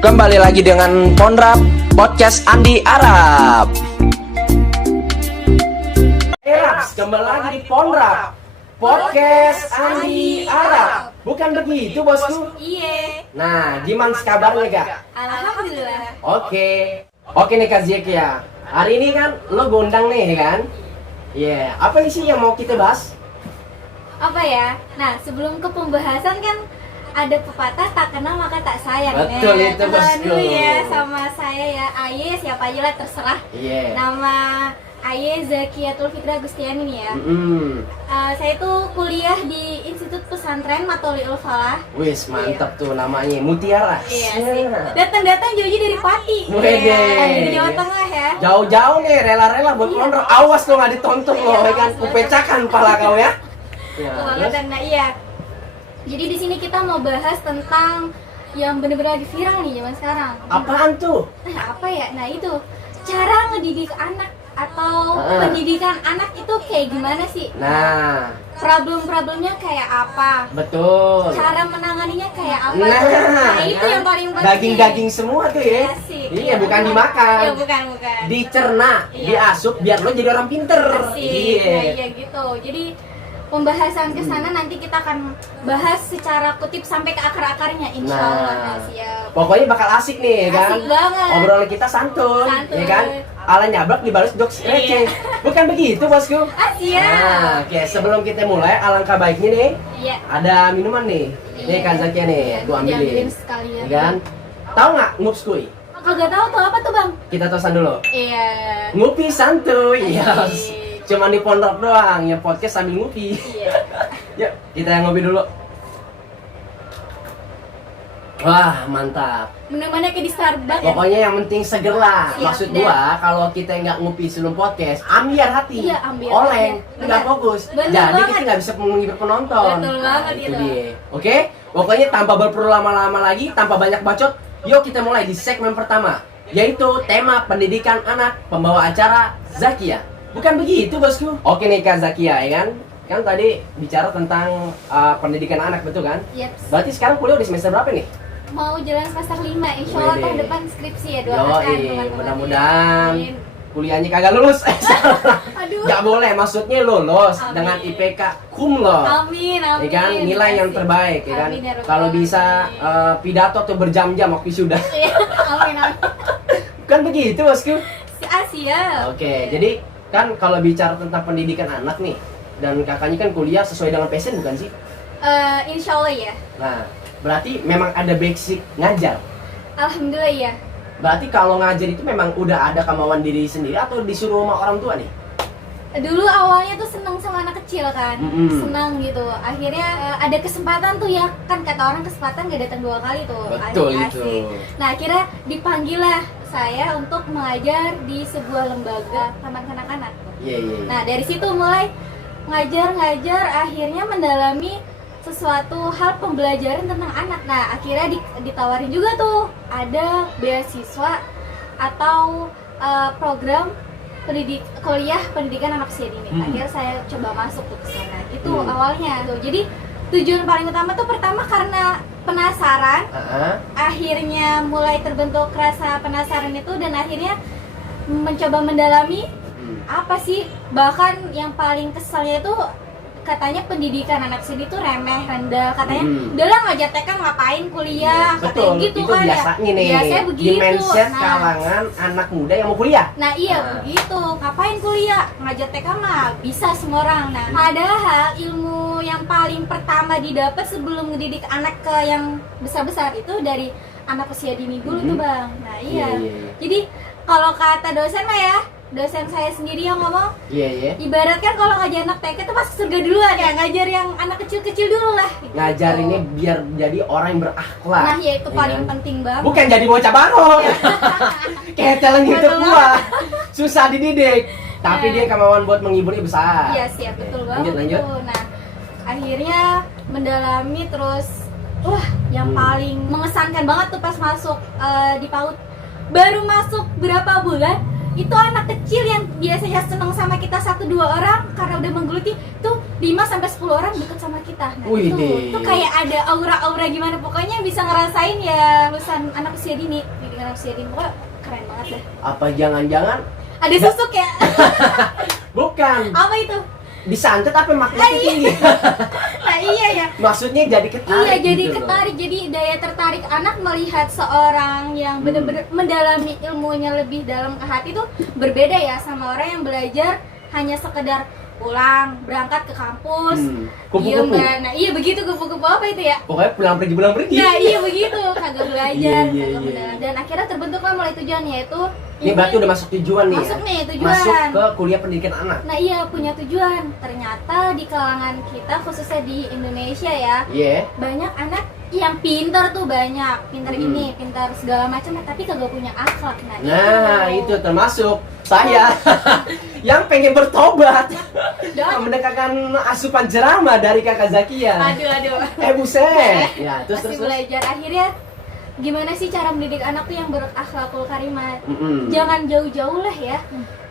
Kembali lagi dengan Ponrap Podcast Andi Arab. Kembali lagi di Ponrap Podcast Andi Arab. Bukan begitu bosku? Iya. Nah, gimana kabarnya Kak? Alhamdulillah. Oke nih Kak Zeki ya. Hari ini kan lo gondang nih kan? Iya, apa nih sih yang mau kita bahas? Apa ya? Nah, sebelum ke pembahasan kan ada pepatah tak kenal maka tak sayang. Betul, ya. itu, Kenalan bosku. dulu ya sama saya ya, Aye, siapa aja lah terserah. Iya. Nama Aye Zakiatul Fitra Gustiani nih ya. Mm-mm. Saya tuh kuliah di Institut Pesantren Matoliul Falah. Wis mantap tuh namanya Mutiara. Iya sih. Datang-datang jauh-jauh dari Pati. Wede. Dari Jawa Tengah ya. Jauh-jauh nih, rela-rela buat Iya. Ponrap. Awas lo nggak ditonton lo, ya kan? Kupecahkan pala kau ya. Ya, terus? Nah, iya. Jadi di sini kita mau bahas tentang yang bener-bener lagi viral nih zaman sekarang. Apaan tuh? Nah, apa ya? Nah, itu cara ngedidik anak atau Ah. pendidikan anak itu kayak gimana sih? Nah, Problem-problemnya kayak apa? betul. Cara menanganinya kayak apa? Nah, Itu yang paling penting. daging-daging semua tuh ya. Asik. Iya, bukan dimakan. Ya, bukan. Dicerna, Iya. diasup biar lo jadi orang pinter. Asik. Nah, iya gitu. Jadi pembahasan ke sana nanti kita akan bahas secara kutip sampai ke akar-akarnya insyaallah. Nah, siap. Pokoknya bakal asik nih kan. Asik banget. Obrolan kita santun, Santuy. ya kan? Ala nyablak dibalas jokes receh. Bukan begitu, Bosku? Siap. Nah, oke, sebelum kita mulai alangkah baiknya nih, Iya. ada minuman nih. Nih Iya. Kak Zakia nih, Iya, gua ambilin. diambilin sekalian. Ya kan? Tahu nggak ngups kuy? Kagak tahu tuh apa tuh, Bang? Kita tosan dulu. Iya. Ngupi santuy. Asik. Yes. Cuma di Ponrap doang, ya podcast sambil ngupi. Iya. Yuk, kita yang ngopi dulu. Wah, mantap. Mana-mana kayak di Starbucks ya. Pokoknya yang penting seger lah. Siap, Maksud dah. gua, kalau kita nggak ngopi sebelum podcast, ambiar hati. Iya, ambiar Oleng, hati. nggak Benar. fokus. Benar Jadi banget. kita nggak bisa menghibur penonton. Betul banget itu itu. dia. Oke? Pokoknya tanpa berperlu lama-lama lagi, tanpa banyak bacot, yuk kita mulai di segmen pertama, yaitu tema pendidikan anak. Pembawa acara Zakia. Bukan begitu, Bosku? Oke nih Kak Zakia, ya kan? Kan tadi bicara tentang pendidikan anak, betul kan? Yep. Berarti sekarang kuliah di semester berapa nih? Mau jalan semester 5, insyaallah Wede. tahun depan skripsi ya, doakan Yoi, teman-teman. mudah-mudahan Amin. kuliahnya kagak lulus. Aduh. Nggak boleh, maksudnya lulus Amin. dengan IPK cum laude. Amin. Ya kan, nilai yang Makasih. terbaik ya kan. Amin, ya Rabbal Kalau bisa Alamin. pidato tuh berjam-jam waktu sudah. Iya, amin. Kan begitu, Bosku. Siap. Oke, jadi kan kalau bicara tentang pendidikan anak nih, dan kakaknya kan kuliah sesuai dengan passion bukan sih? Insyaallah ya. Nah, berarti memang ada basic ngajar. Alhamdulillah ya. Berarti kalau ngajar itu memang udah ada kemauan diri sendiri atau disuruh sama orang tua nih? Dulu awalnya tuh seneng sama anak kecil kan, Mm-mm. senang gitu. Akhirnya ada kesempatan tuh ya, kan kata orang kesempatan gak datang 2 kali tuh. Betul Asik. itu. Nah akhirnya dipanggil lah saya untuk mengajar di sebuah lembaga taman kanak-kanak. Iya. Nah dari situ mulai ngajar, akhirnya mendalami sesuatu hal pembelajaran tentang anak. Nah akhirnya ditawarin juga tuh ada beasiswa atau program kuliah pendidikan anak usia dini. Akhirnya saya coba masuk tuh ke sana. Itu awalnya tuh. Jadi tujuan paling utama tuh pertama karena penasaran. Akhirnya mulai terbentuk rasa penasaran itu dan akhirnya mencoba mendalami apa sih, bahkan yang paling keselnya itu katanya pendidikan anak sini tuh remeh, rendah, katanya udahlah ngajar TK ngapain kuliah, katanya Betul, gitu itu kan ya. biasanya nih. Biasanya begitu. Di mindset kalangan anak muda yang mau kuliah. Nah iya Nah. begitu, ngapain kuliah, ngajar TK mah bisa semua orang. Nah padahal ilmu yang paling pertama didapat sebelum ngedidik anak ke yang besar-besar itu dari anak usia dini dulu tuh Bang. Nah iya. Jadi kalau kata dosen mah ya, dosen saya sendiri yang ngomong, Iya. ibaratkan kalau ngajar anak TK itu masuk surga duluan ya, ngajar yang anak kecil-kecil dulu lah gitu. Ngajar ini biar jadi orang yang berakhlak. Nah ya itu ya paling kan? penting banget. Bukan jadi bocah barong. Kayak challenge hidup Betul gua. Susah dididik. Tapi Nah. dia kemauan buat menghiburnya besar. Iya siap, betul Oke, banget lanjut. itu. Nah akhirnya mendalami terus, wah yang paling mengesankan banget tuh pas masuk di PAUD. Baru masuk berapa bulan itu anak kecil yang biasanya seneng sama kita 1-2 orang karena udah menggeluti tuh 5-10 orang deket sama kita. Nah Wih itu deh. tuh kayak ada aura-aura gimana, pokoknya bisa ngerasain ya lulusan anak usia dini, pendidikan anak usia dini, pokoknya keren banget deh. Apa jangan-jangan Ada susuk ya? bukan Apa itu? disantet apa magnetnya tinggi? Nah iya ya. Maksudnya jadi ketarik. Iya, jadi gitu loh. ketarik, jadi daya tertarik anak melihat seorang yang benar-benar mendalami ilmunya lebih dalam ke hati itu berbeda ya sama orang yang belajar hanya sekedar pulang, berangkat ke kampus, Kupu-kupu. Nah iya begitu, kupu-kupu apa itu ya? Pokoknya pulang pergi. Nah iya begitu, kagak belajar, Iya, kagak iya. mendalam. Dan akhirnya terbentuklah mulai tujuan, yaitu Ini berarti udah masuk tujuan nih masuk ya? nih tujuan. Masuk ke kuliah pendidikan anak. Nah iya punya tujuan. Ternyata di kalangan kita khususnya di Indonesia ya, Iya. banyak anak yang pintar tuh, banyak pintar Hmm. ini, pintar segala macam, tapi kagak punya akhlak. Nah, itu termasuk saya yang pengen bertobat. Dan Mendekatkan asupan jerama dari Kakak Zakia. aduh. Buset. Ya, terus Masih terus. belajar. Akhirnya gimana sih cara mendidik anak tuh yang berakhlakul karimah? Mm-mm. Jangan jauh-jauh lah ya.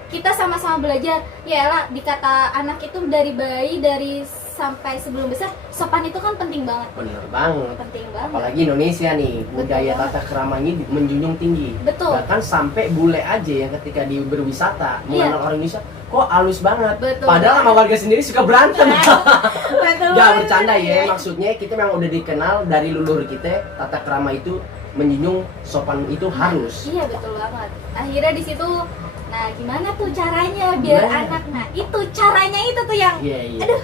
Kita sama-sama belajar. Ya lah, dikata anak itu dari bayi, dari sampai sebelum besar, sopan itu kan penting banget. Bener banget. Penting banget. Apalagi Indonesia nih, budaya banget. tata kerama ini menjunjung tinggi. Betul. Bahkan sampai bule aja yang ketika di berwisata Iya. mengenal orang Indonesia, kok halus banget. Betul. Padahal sama warga sendiri suka berantem. Betul Ya banget. bercanda ya, maksudnya kita memang udah dikenal dari leluhur kita, tata kerama itu menjunjung sopan itu harus. Iya betul banget. Akhirnya di situ, nah gimana tuh caranya biar Gimana? anak, nah itu caranya itu tuh yang, Iya, iya. aduh,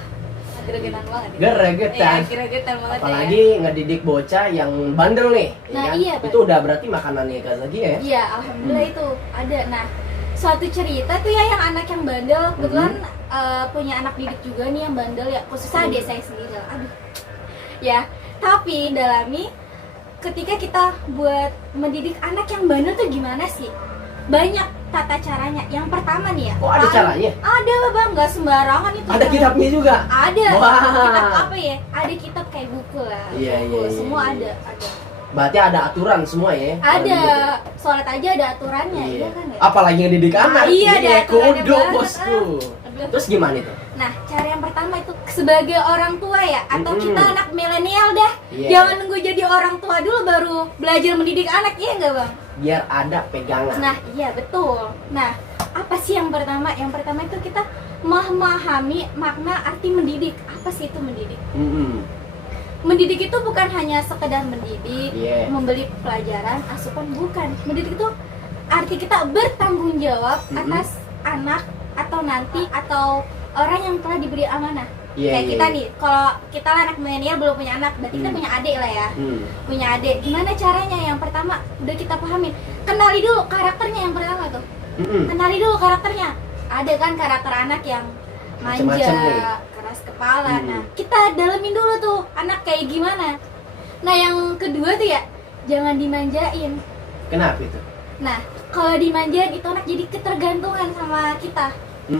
gregetan banget. Ya. Geregetan. Iya, gregetan banget. Apalagi ngedidik bocah yang bandel nih, ya Nah, kan? iya, Itu udah berarti makanannya Kak Zaki ya? Iya, alhamdulillah itu ada. Nah, suatu cerita tuh ya yang anak yang bandel, kebetulan punya anak didik juga nih yang bandel ya, khususnya adik saya sendiri. Aduh, ya. Tapi dalami, ketika kita buat mendidik anak yang bandel tuh gimana sih? Banyak tata caranya. Yang pertama nih ya. Oh, ada caranya? Ada lah bang, nggak sembarangan itu. Ada Bang. kitabnya juga? Ada. Wah. Kitab apa ya? Ada kitab kayak buku lah. Iya, Buku, iya, semua iya. ada. Berarti ada aturan semua ya? Ada. Kalau Sholat aja ada aturannya, gitu. iya Iya. kan ya? Apalagi ngedidik anak. Iya, ada aturannya kudu banget, bosku. Aduh. Terus gimana itu? Nah, cara yang pertama itu sebagai orang tua ya, atau Mm-mm. kita anak milenial dah. Iya. Jangan nunggu jadi orang tua dulu baru belajar mendidik anak, iya nggak bang? Biar ada pegangan. Nah, iya betul. Nah, apa sih yang pertama? Yang pertama itu kita memahami makna arti mendidik. Apa sih itu mendidik? Mm-mm. Mendidik itu bukan hanya sekedar mendidik, Iya. memberi pelajaran, asupan, bukan. Mendidik itu arti kita bertanggung jawab Mm-mm. atas anak atau nanti atau orang yang telah diberi amanah. Iya, Kayak iya, kita iya. nih, kalau kita lah anak milenial belum punya anak, berarti kita punya adik lah ya. Punya adik. Gimana caranya? Yang pertama udah kita pahamin. Kenali dulu karakternya yang pertama tuh. Mm-mm. Kenali dulu karakternya. Ada kan karakter anak yang manja, Macem-macem nih. keras kepala. Hmm. Nah, kita dalemin dulu tuh anak kayak gimana. Nah, yang kedua tuh ya, jangan dimanjain. Kenapa itu? Nah, kalau dimanjain itu anak jadi ketergantungan sama kita. Jadi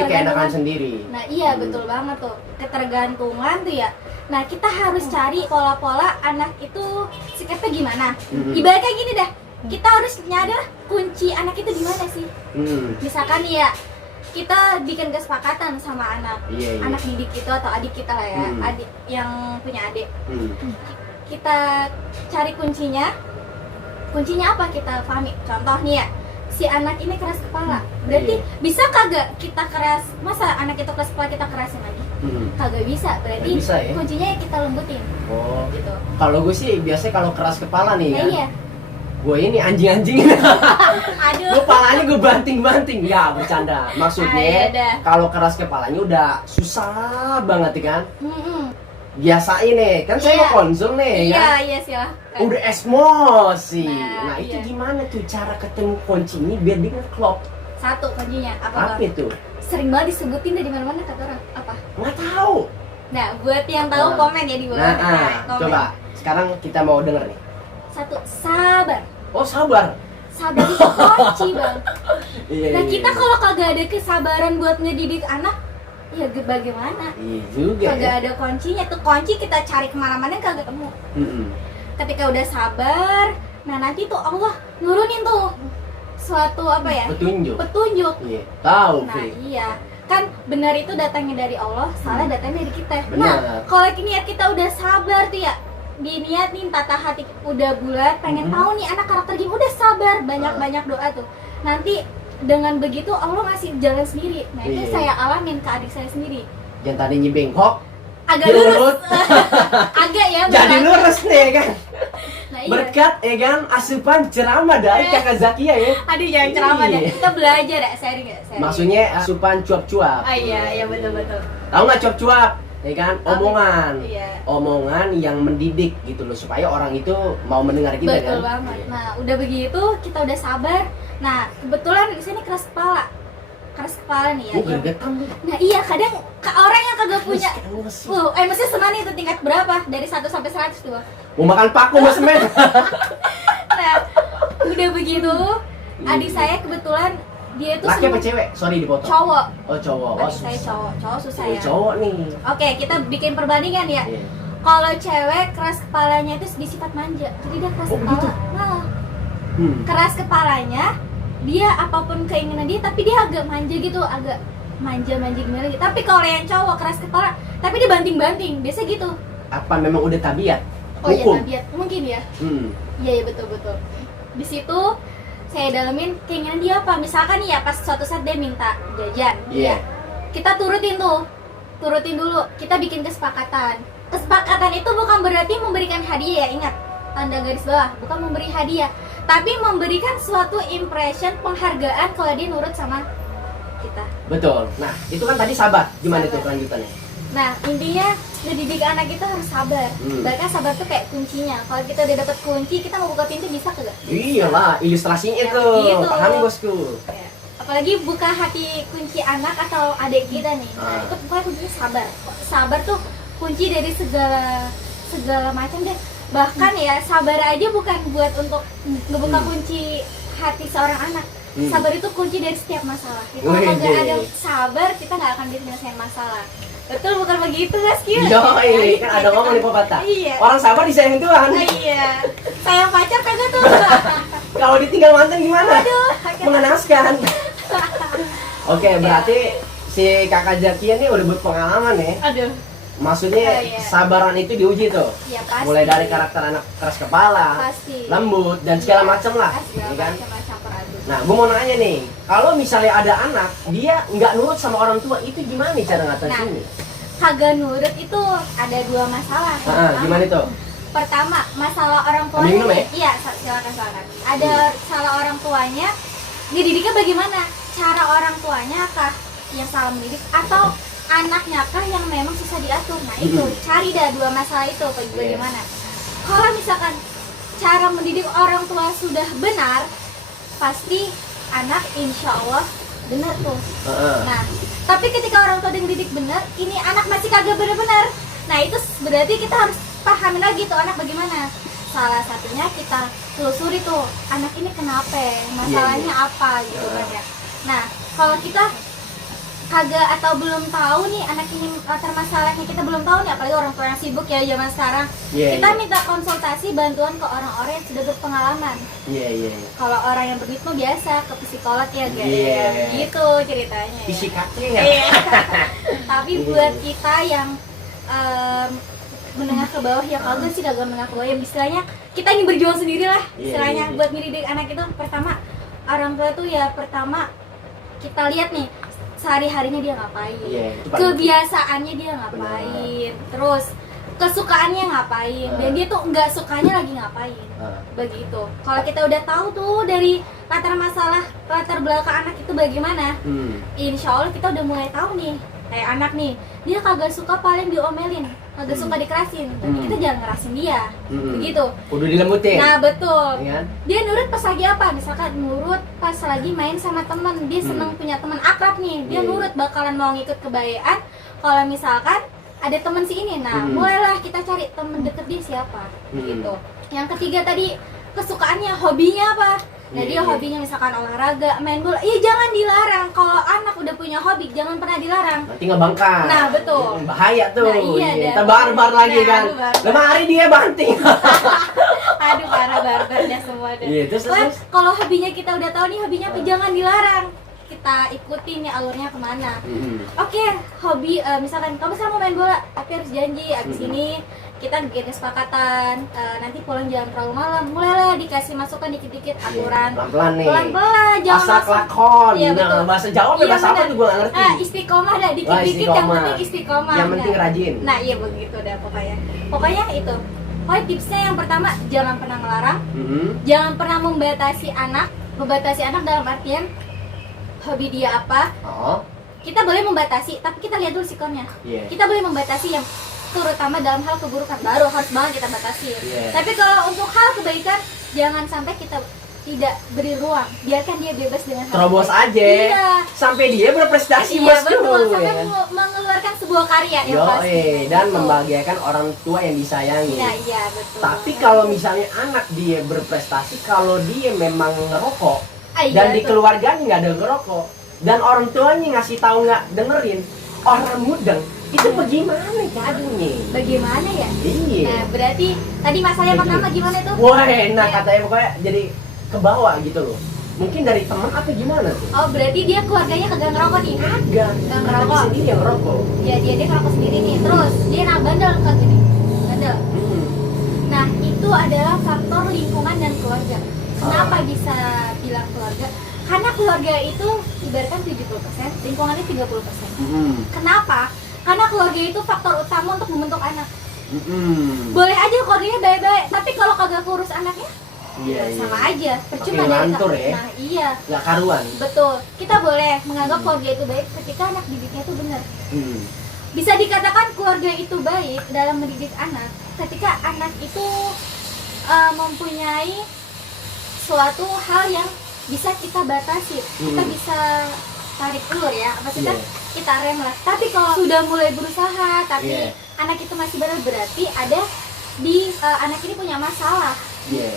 Ketergantungan. keenakan sendiri. Nah, iya betul banget tuh. Ketergantungan tuh ya. Nah, kita harus cari pola-pola anak itu sikapnya gimana. Ibaratnya gini dah. Kita harus nyadar kunci anak itu di mana sih. Misalkan nih ya, kita bikin kesepakatan sama anak. Iya, iya. Anak didik itu atau adik kita lah ya, adik yang punya adik. Kita cari kuncinya. Kuncinya apa? Kita pahami. Contoh nih ya, si anak ini keras kepala. Berarti Iya. bisa kagak kita keras? Masa anak itu keras kepala kita kerasin lagi? Kagak bisa. Berarti Nggak bisa, ya? kuncinya ya kita lembutin. Oh, Gitu. kalau gue sih biasanya kalau keras kepala nih Nah, kan, iya. gue ini anjing-anjing. Aduh. Gue palanya gue banting-banting. Ya bercanda. Ah, iya Maksudnya dah. kalau keras kepalanya udah susah banget ya kan. Mm-mm. Biasain nih, kan saya Iya. mau konsul nih Iya, kan. iya silahkan. Udah emosi. Nah, Nah, itu iya. gimana tuh cara ketemu kuncinya biar dia ngeklop? Satu kuncinya apa Apa bang? itu? Sering banget disebutin dari mana-mana kata orang. Apa? Nggak tahu. Nah, buat yang tahu Nah. komen ya di bawah. Komen. Coba. Sekarang kita mau denger nih. Satu, sabar. Oh, sabar. Sabar itu kunci bang. Iya, Nah iya, kita iya. kalau kagak ada kesabaran buat ngedidik anak, ya bagaimana? Iya juga Kagak ya. ada kuncinya tuh, kunci kita cari kemana-mana kagak ketemu. Mm-mm. Ketika udah sabar, nah nanti tuh Allah nurunin tuh suatu apa ya? Petunjuk. Petunjuk. Iya. Tahu, Nah Fi. iya, kan benar itu datangnya dari Allah, salah datangnya dari kita. Benar. Nah, kalau niat kita udah sabar tuh ya, di niat nih tata hati udah bulat, pengen tahu nih anak karakter gimana, udah sabar, banyak doa tuh. Nanti dengan begitu Allah ngasih jalan sendiri. Nah itu Iya. saya alamin ke adik saya sendiri. Yang tadinya bengkok Agak lurus, agak ya. jadi berat. lurus nih kan. Nah, iya. Berkat ya kan asupan ceramah dari kakak Zakia ya. Aduh jangan ceramah deh, Iya. kita belajar ya, sharing ya. Sharing. Maksudnya asupan cuap-cuap. Ah iya betul. Tahu nggak cuap-cuap? Ya kan, omongan. Iya. Omongan yang mendidik gitu loh, supaya orang itu mau mendengar kita Betul kan. banget. Iya. Nah udah begitu kita udah sabar. Nah kebetulan di sini keras kepala nih ya. Gergetan tuh. Nah iya kadang orang yang kagak punya, Terus, maksudnya semani itu tingkat berapa? Dari 1 sampai 100 tuh. mau makan paku mas men. Nah udah begitu, adik saya kebetulan dia itu Laki apa cewek? Sorry dipotong. cowok. Oh cowok. Oh, Adik saya cowok susah ya. Cowok nih. Oke kita bikin perbandingan ya. Iya. Kalau cewek keras kepalanya itu disifat manja, jadi dia keras Oh, kepala. begitu? Malah Hmm. keras kepalanya, dia apapun keinginan dia, tapi dia agak manja gitu, agak manja gimana gitu. Tapi kalau yang cowok keras kepala, tapi dia banting, biasa gitu. Apa memang udah tabiat? Oh iya Hukum. tabiat, mungkin ya. Hmm. Iya betul. Di situ saya dalemin keinginan dia apa. Misalkan nih ya pas suatu saat dia minta jajan, Iya. kita turutin dulu. Kita bikin kesepakatan. Kesepakatan itu bukan berarti memberikan hadiah ya, ingat tanda garis bawah, bukan memberi hadiah, tapi memberikan suatu impression, penghargaan kalau dia nurut sama kita. Betul. Nah, itu kan tadi sabar. Gimana Sabar. itu kelanjutannya? Nah intinya ngedidik anak kita harus sabar. Bahkan sabar tuh kayak kuncinya. Kalau kita udah dapet kunci, kita mau buka pintu bisa kagak? Iyalah, ilustrasinya Ya, tuh. gitu. Pahami bosku. Ya. Apalagi buka hati kunci anak atau adik kita nih. Nah, itu pokoknya kuncinya sabar. Sabar tuh kunci dari segala macam deh. Bahkan ya sabar aja bukan buat untuk ngebuka kunci hati seorang anak. Sabar itu kunci dari setiap masalah. Kalau Wih, nggak deh. ada sabar, kita nggak akan bisa menyelesaikan masalah. Betul bukan begitu guys? Yoi, kan ada ngomong di pepatah. Iya. Orang sabar disayang Tuhan. Iya. Sayang pacar kagak tuh. Kalau ditinggal mantan gimana? Aduh. Mengenaskan. Oke, Iya. berarti si kakak Zakia nih udah berpengalaman ya. Aduh. Maksudnya Iya. sabaran itu diuji tuh. Ya pasti. Mulai dari karakter anak keras kepala, Pasti. lembut dan segala Iya. macam lah, Segala ya kan? macam peradu. Nah, gue mau nanya nih, kalau misalnya ada anak, dia nggak nurut sama orang tua, itu gimana nih cara ngatasinnya? Kagak nurut itu ada 2 masalah. Gimana itu? Pertama, masalah orang Ambil minum tuanya. ya? Iya, silakan. Ada salah orang tuanya. Dididiknya bagaimana? Cara orang tuanya kah yang salah mendidik atau anaknya kah yang memang susah diatur? Nah, itu cari dah 2 masalah itu bagaimana. Kalau misalkan cara mendidik orang tua sudah benar, pasti anak insya Allah benar tuh. Nah, tapi ketika orang tua yang didik benar, ini anak masih kagak benar-benar. Nah, itu berarti kita harus pahamin lagi tuh anak bagaimana. Salah satunya kita telusuri tuh, anak ini kenapa, masalahnya apa gitu kan ya. Nah, kalau kita kagak atau belum tahu nih anak ini latar masalahnya, kita belum tahu nih, apalagi orang tua yang sibuk ya zaman sekarang. Kita minta konsultasi bantuan ke orang-orang yang sudah berpengalaman. Iya. Kalau orang yang begitu mah biasa ke psikolog ya guys. Iya. Gitu ceritanya ya. Fisikatnya ya. Iya. Tapi buat kita yang menengah ke bawah ya kagak sih, kagak menengah ke bawah ya, istilahnya kita ingin berjuang sendiri lah istilahnya. Iya. Buat mendidik anak itu pertama orang tua tuh ya pertama kita lihat nih sehari-harinya dia ngapain, Iya, itu paling kebiasaannya dia ngapain, terus kesukaannya ngapain, dan dia tuh nggak sukanya lagi ngapain. Begitu. Kalau kita udah tahu tuh dari latar belakang anak itu bagaimana, insya Allah kita udah mulai tahu nih. Kayak anak nih, dia kagak suka paling diomelin, kagak suka dikerasin, tapi kita jangan ngerasin dia, begitu. Kudu dilembutin. Nah betul. Ya kan? Dia nurut pas lagi apa? Misalkan nurut pas lagi main sama temen, dia seneng punya teman akrab nih, dia Iya. nurut bakalan mau ngikut kebayaan. Kalau misalkan ada temen si ini, nah mulailah kita cari temen deket dia siapa, gitu. Yang ketiga tadi kesukaannya, hobinya apa? Nah dia hobinya misalkan olahraga, main bola, iya jangan dilarang. Kalau anak udah punya hobi, jangan pernah dilarang. Nanti ngebangkang. Nah, betul. Bahaya tuh. Nah, iya, dah. Kita barbar lagi Nah, kan. aduh, barbar. Lemari dia banting. Aduh parah barbar dah semua dah. Iya, terus. Kalau hobinya kita udah tahu nih hobinya apa, jangan dilarang. kita ikutin nih alurnya kemana. Mm-mm. Oke, hobi misalkan kamu sekarang mau main bola, tapi harus janji abis ini kita bikin kesepakatan, nanti pulang jangan terlalu malam. Mulailah dikasih masukan dikit-dikit aturan. Pelan-pelan nih. Pelan-pelan, jangan Asal langsung. lakon. Iya, betul. Nah, bahasa Jawa Iya, bahasa apa benar. tuh gue gak ngerti. Istiqomah dah, Wah, dikit-dikit yang istiqomah. penting istiqomah. Yang penting Nah. rajin. Nah iya begitu dah pokoknya. Pokoknya itu. Pokoknya tipsnya yang pertama jangan pernah melarang, Mm-mm. jangan pernah membatasi anak. Membatasi anak dalam artian hobi dia apa, Oh, kita boleh membatasi, tapi kita lihat dulu sikonnya. iya. Kita boleh membatasi yang terutama dalam hal keburukan, baru harus banget kita batasi. Iya. Tapi kalau untuk hal kebaikan, jangan sampai kita tidak beri ruang, biarkan dia bebas dengan hal Terobos kebaikan. aja. Iya. Sampai dia berprestasi Iya bosku. betul, sampai Ya. mengeluarkan sebuah karya yang pasti. Dan Betul. membahagiakan orang tua yang disayangi. Nah, iya betul. Tapi kalau misalnya anak dia berprestasi, kalau dia memang ngerokok Iya, dan di betul. keluarganya nggak ada ngerokok dan orang tuanya ngasih tahu nggak dengerin, orang mudeng itu bagaimana caranya? Bagaimana ya? Iya. Nah, berarti tadi masalah yang Betul. pertama gimana tuh? Wah enak Iya. katanya pokoknya jadi ke bawah gitu loh. Mungkin dari teman atau gimana tuh? Oh, berarti dia keluarganya kagak ngerokok nih. Kagak. Nggak Anaknya ngerokok. sendiri yang ngerokok. Ya, dia ngerokok sendiri nih. Terus dia nak bandel kan gini. Bandel. Hmm. Nah, itu adalah faktor lingkungan dan keluarga. Kenapa bisa bilang keluarga? Karena keluarga itu ibaratkan 70%, lingkungannya 30%. Hmm. Kenapa? Karena keluarga itu faktor utama untuk membentuk anak. Hmm. Boleh aja keluarganya baik-baik, tapi kalau kagak kurus anaknya, Iya, ya iya. sama aja. Percuma Makin dari ngantur ya. Nah, iya. Nggak karuan. Betul. Kita boleh menganggap keluarga itu baik ketika anak didiknya itu benar. Hmm. Bisa dikatakan keluarga itu baik dalam mendidik anak ketika anak itu mempunyai suatu hal yang bisa kita batasi, kita bisa tarik ulur ya, maksudnya Iya. kita rem lah. Tapi kalau sudah mulai berusaha, tapi Iya. anak itu masih benar, berarti ada di anak ini punya masalah. Iya.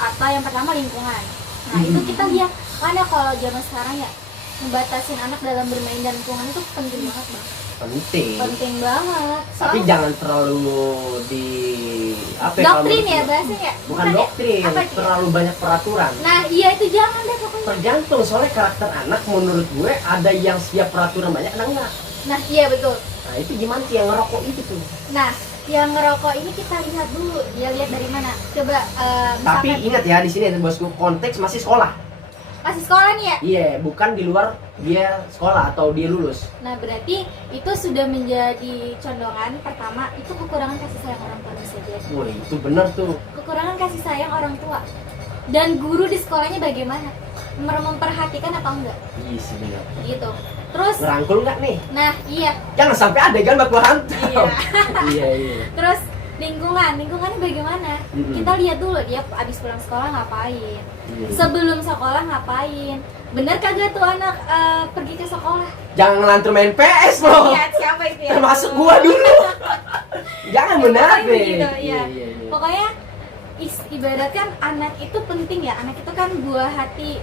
Atau yang pertama lingkungan. Nah itu kita lihat mana kalau zaman sekarang ya membatasin anak dalam bermain dan lingkungan itu penting banget bang. Penting banget. Tapi Soalnya jangan terlalu di apa ya, doktrin kalau ya menurut bahasanya ya. bukan ya? doktrin, Apa dia? terlalu banyak peraturan. Nah iya itu jangan deh pokoknya. Tergantung soalnya karakter anak menurut gue ada yang siap peraturan banyak ada enggak. Nah iya betul. Nah itu gimana sih yang ngerokok itu tuh? Nah yang ngerokok ini kita lihat dulu dia lihat dari mana. Coba Tapi misalkan ingat ya di sini bosku konteks masih sekolah. masih sekolah nih ya. Iya, bukan di luar dia sekolah atau dia lulus. Nah berarti itu sudah menjadi condongan pertama itu kekurangan kasih sayang orang tua bisa jadi. Wah itu bener tuh. Kekurangan kasih sayang orang tua dan guru di sekolahnya bagaimana memperhatikan apa enggak Iya sih bener. gitu. Terus Ngerangkul nggak nih? nah iya Jangan sampai adegan baku hantu. Iya. Iya iya. terus lingkungannya bagaimana. Mm-mm. Kita lihat dulu dia abis pulang sekolah ngapain, Iya. sebelum sekolah ngapain, bener kagak tuh anak pergi ke sekolah. Jangan ngelantur main PS loh. Lihat siapa itu ya, Termasuk gua dulu. Jangan Ya, munafik. pokoknya begitu, iya. Iya. Pokoknya ibaratkan anak itu penting ya, anak itu kan buah hati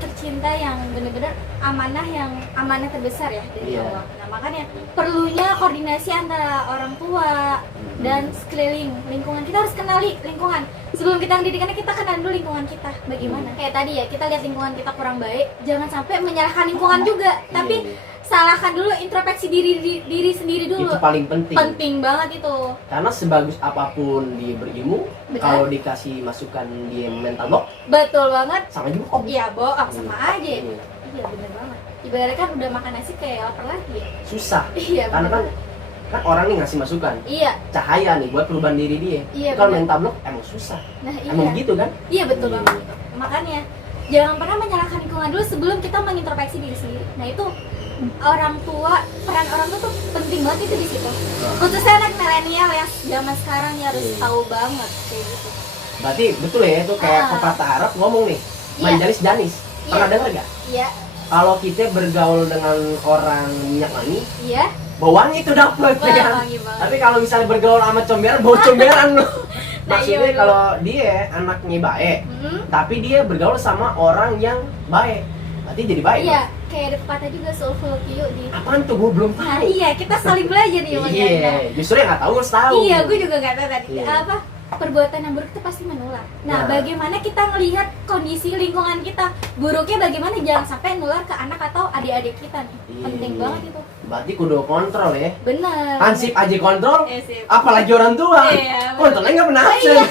tercinta yang benar-benar amanah terbesar ya dari Iya. Allah. Nah makanya perlunya koordinasi antara orang tua dan sekeliling lingkungan. Kita harus kenali lingkungan sebelum kita mendidik anak, kita kenal dulu lingkungan kita bagaimana. Kayak tadi ya, kita lihat lingkungan kita kurang baik, jangan sampai menyalahkan lingkungan juga, tapi Iya. salahkan dulu, introspeksi diri sendiri dulu. Itu paling penting. Penting banget itu. Karena sebagus apapun dia berilmu, Betul. kalau dikasih masukan dia mental block, Betul banget. sama juga kok. Iya bohong sama aja. Iya. Iya bener banget. Ibaratnya kan udah makan nasi kayak lapar lagi ya. Susah. Iya Karena bener kan banget. orang nih ngasih masukan, Iya. cahaya nih buat perubahan diri dia. Iya, Kalau bener. mental block emang susah. Nah Emang iya. gitu kan? Iya betul Iya. banget. Makanya jangan pernah menyalahkan lingkungan dulu sebelum kita mengintrospeksi diri sendiri. Nah itu orang tua, peran orang tua tuh penting banget itu di situ. Khususnya anak milenial yang zaman sekarang ya harus Iya. tahu banget kayak gitu. Berarti betul ya itu kayak Ah. pepatah Arab ngomong nih, Iya. manjalis janis. Pernah Iya. dengar gak? Iya, Kalau kita bergaul dengan orang minyak wangi, iya. bawanya itu dapet Wah, ya kan? wangi banget. Tapi kalau misalnya bergaul sama comberan, bau comberan lu. Nah, Maksudnya iya, kalau dia anaknya baik, tapi dia bergaul sama orang yang baik, berarti jadi baik. Iya, kayak ada pepatah juga sulful kiyu di. Apaan tuh? Gue belum Nah tahu. iya, kita saling belajar nih Bang Yanda. Iya, justru yang nggak tahu harus tahu. Iya, gue juga nggak tahu tadi Iya. apa perbuatan yang buruk itu pasti menular. Nah, Nah. bagaimana kita melihat kondisi lingkungan kita buruknya, bagaimana jangan sampai nular ke anak atau adik-adik kita nih. Penting Iya. banget itu. Berarti kudu kontrol ya. Bener. Hansip aja kontrol, Sip. apalagi orang tua. Iya, bener. Kontrolnya nggak pernah Oh, absen. iya.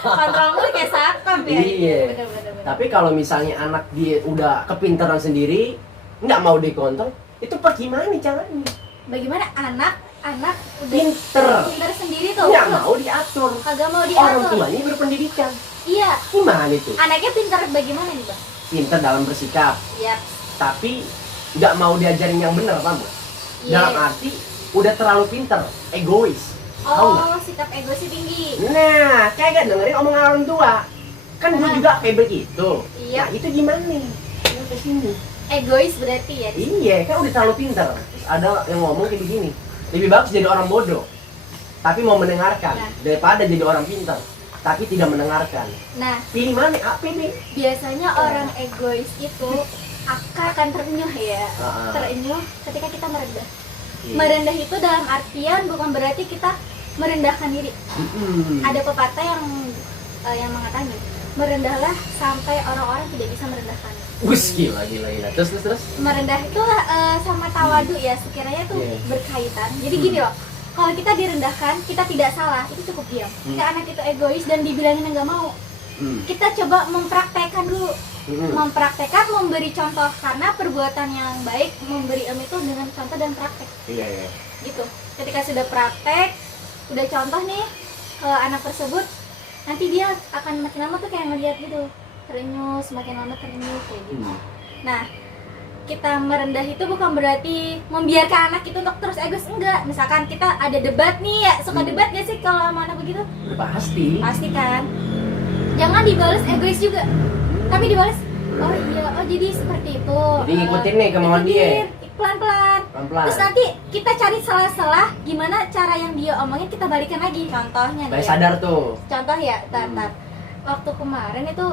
Kontrol mulu kayak satpam ya. Iya. Bener. Tapi kalau misalnya anak dia udah kepintaran sendiri, nggak mau dikontrol, itu gimana caranya? Bagaimana anak udah pinter sendiri tuh. Nggak mau diatur. Kagak mau Orang diatur. tuanya berpendidikan. Iya. Gimana itu? Anaknya pinter bagaimana nih, Bang? Pinter dalam bersikap, Iya. tapi nggak mau diajarin yang benar, kamu. Iya. Dalam arti udah terlalu pinter, egois. Tahu nggak? Oh, sikap egoisnya tinggi. Nah, kayak gak dengerin omongan orang tua. Kan gue Nah. juga kayak begitu. Iya. Nah, itu gimana nih? Sampai sini. Egois berarti ya. Iya, kan udah terlalu pinter. Terus ada yang ngomong kayak begini. Lebih bagus jadi orang bodoh, tapi mau mendengarkan, Nah. daripada jadi orang pinter, tapi tidak mendengarkan. Nah, Pilih mana? Apa nih? biasanya orang egois itu akan terenyuh ya. Ah. Terenyuh ketika kita merendah. Iya. Merendah itu dalam artian bukan berarti kita merendahkan diri. Mm-mm. Ada pepatah yang mengatakan merendahlah sampai orang-orang tidak bisa merendahkan. Wus, gila. Terus. Merendah itu sama tawadu ya, sekiranya tuh Iya. berkaitan. Jadi gini loh, kalau kita direndahkan, kita tidak salah, itu cukup diam. Jika anak itu egois dan dibilangin nggak mau, kita coba mempraktekkan dulu. Mempraktekkan, memberi contoh, karena perbuatan yang baik memberi ilmu itu dengan contoh dan praktek Iya. gitu. Ketika sudah praktek, udah contoh nih ke anak tersebut, nanti dia akan makin lama tuh kayak ngeliat gitu, terenyuh, semakin lama terenyuh kayak gitu. Nah, kita merendah itu bukan berarti membiarkan anak itu untuk terus egois, enggak. Misalkan kita ada debat nih ya, suka debat gak sih kalau sama anak begitu? Udah pasti. Pasti kan. Jangan dibales egois juga, tapi dibales, oh iya, oh jadi seperti itu. Jadi ngikutin nih kemauan dia. Pelan-pelan. Pelan-pelan. Terus nanti kita cari salah-salah gimana cara yang dia omongin, kita balikan lagi. Contohnya nih Supaya ya. sadar tuh. Contoh ya, tar. Waktu kemarin itu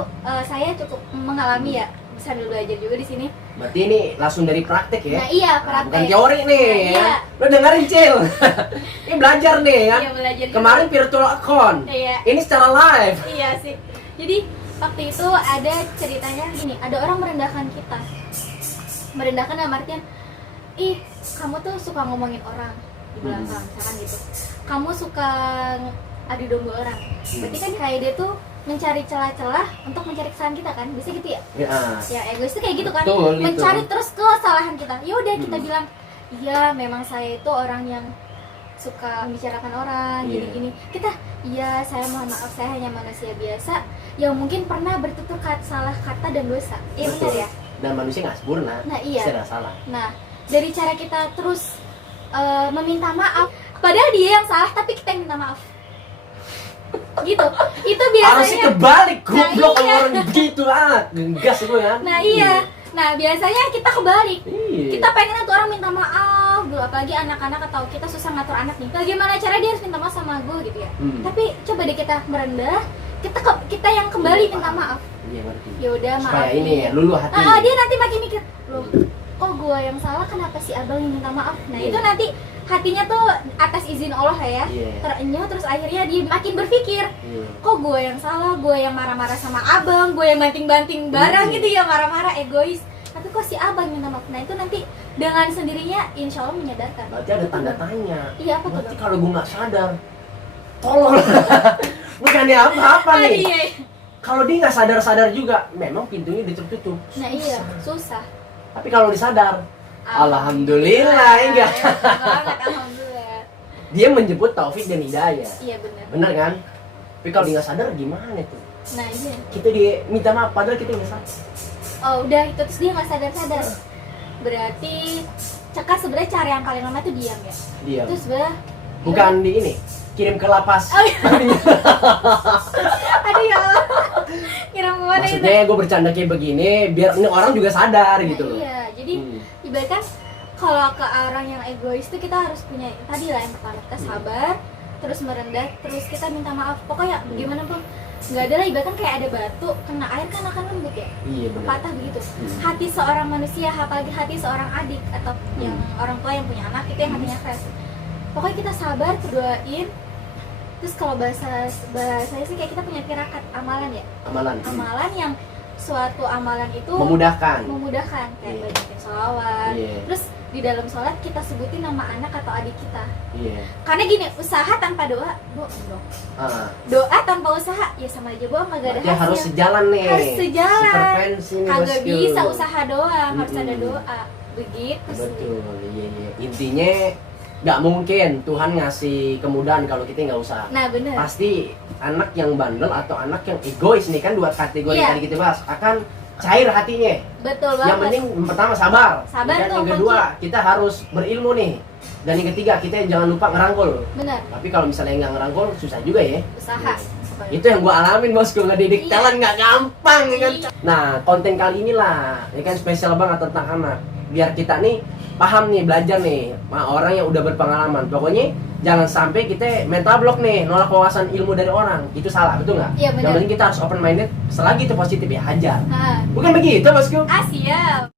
saya cukup mengalami ya, sambil belajar juga di sini. Berarti ini langsung dari praktek ya? Nah iya, Bukan praktek. teori nih Nah, ya. iya. Lo dengerin Cil. Ini belajar nih ya. Iya, belajar juga. Kemarin virtual account. Iya. Ini secara live. Iya sih. Jadi waktu itu ada ceritanya gini, ada orang merendahkan kita. Merendahkan dalam artian, ih kamu tuh suka ngomongin orang di belakang, misalkan gitu. Kamu suka adu domba orang. Berarti kan kayak dia tuh mencari celah-celah untuk mencari kesalahan kita kan, bisa gitu ya? Ya. Ya egois itu kayak gitu kan, Betul, itu. mencari terus kesalahan kita. Ya udah kita bilang, iya memang saya itu orang yang suka membicarakan orang, Iya. gini-gini. Kita, iya saya mohon maaf, saya hanya manusia biasa yang mungkin pernah bertutur salah kata dan dosa. Iya benar ya. Dan manusia nggak sempurna. Nah, iya. Pasti ada salah. Nah, dari cara kita terus meminta maaf, padahal dia yang salah tapi kita yang minta maaf. Gitu. Itu Harusnya biasanya. kebalik, goblok Nah, iya. orang begitu Gas itu ya. Nah, iya. Nah, biasanya kita kebalik. Iya. Kita pengen tuh orang minta maaf dulu, apalagi anak-anak atau kita susah ngatur anak nih. Bagaimana cara dia harus minta maaf sama gue gitu ya. Tapi coba deh kita merendah, kita yang kembali minta maaf. Iya, ngerti. Ya udah maaf. Supaya ini ya, luluh hati. Dia nanti makin mikir, loh, kok gue yang salah, kenapa si abang yang minta maaf? Nah, Iya. itu nanti hatinya tuh atas izin Allah ya. Iya. Terenyuh, terus akhirnya dia makin berpikir, Iya. kok gue yang salah, gue yang marah-marah sama abang, gue yang banting-banting barang Iya. gitu ya, marah-marah, egois. Tapi kok si abang minta maaf? Nah itu nanti dengan sendirinya insya Allah menyadarkan. Berarti ada tanda tanya. Iya, apa tuh? Berarti kalau gue nggak sadar, tolong. Bukannya apa-apa nih. Iya. Kalau dia nggak sadar-sadar juga, memang pintunya ditutup-tutup. Nah iya, susah. Tapi kalau disadar, alhamdulillah, enggak. Banget, alhamdulillah. Dia menjemput taufik dan hidayah. Iya benar. Bener kan? Tapi kalau dia nggak sadar gimana tuh? Nah iya. Kita dia minta maaf padahal kita nggak sadar. Oh udah itu, terus dia nggak sadar-sadar. Berarti Caka sebenarnya cara yang paling lama tuh diam ya. Dia Terus sebenarnya bukan di ini, kirim ke lapas. Oh, iya. Aduh ya Allah. Kira kemana itu? Maksudnya gue bercanda kayak begini biar ini orang juga sadar Nah, gitu loh. iya, jadi Hmm. ibaratkan kalau ke orang yang egois tuh kita harus punya tadi lah yang pertama, kita sabar, terus merendah, terus kita minta maaf. Pokoknya gimana pun nggak ada lah, ibaratkan kayak ada batu kena air kan akan lembut ya, Iya benar. patah begitu. Hati seorang manusia, apalagi hati seorang adik atau yang orang tua yang punya anak itu yang hatinya keras. Pokoknya kita sabar, berdoain, Terus kalau bahasanya sih kayak kita punya tirakat amalan ya. Amalan. Amalan yang suatu amalan itu Memudahkan. kayak Iya. banyakin sholawat. Iya. Terus di dalam sholat kita sebutin nama anak atau adik kita. Iya. Karena gini, usaha tanpa doa bohong. Ah, Doa tanpa usaha ya sama aja bohong, kagak ada berarti hasil. harus sejalan nih. Harus sejalan. Supervensi nih, Kagak bosku. bisa usaha doang, harus ada Mm-mm. doa. Begitu sih. Betul, iya. Intinya nggak mungkin Tuhan ngasih kemudahan kalau kita nggak usaha. Nah, bener. Pasti anak yang bandel atau anak yang egois nih, kan dua kategori Iya. tadi kita bahas, akan cair hatinya. Betul Yang banget. penting yang pertama sabar. Sabar Dan tuh yang kedua kita harus berilmu nih. Dan yang ketiga kita jangan lupa ngerangkul. Bener, Tapi kalau misalnya nggak ngerangkul susah juga ya. usaha. Itu yang gua alamin bosku, ngedidik Iya. talent nggak gampang ya kan. Iya. Nah, konten kali inilah ya kan spesial banget tentang anak. Biar kita nih paham nih, belajar nih sama orang yang udah berpengalaman. Pokoknya jangan sampai kita mental block nih, nolak wawasan ilmu dari orang. Itu salah, betul nggak? Iya, benar. Yang penting kita harus open minded, selagi itu positif ya hajar. Nah, Bukan begitu bosku? siap.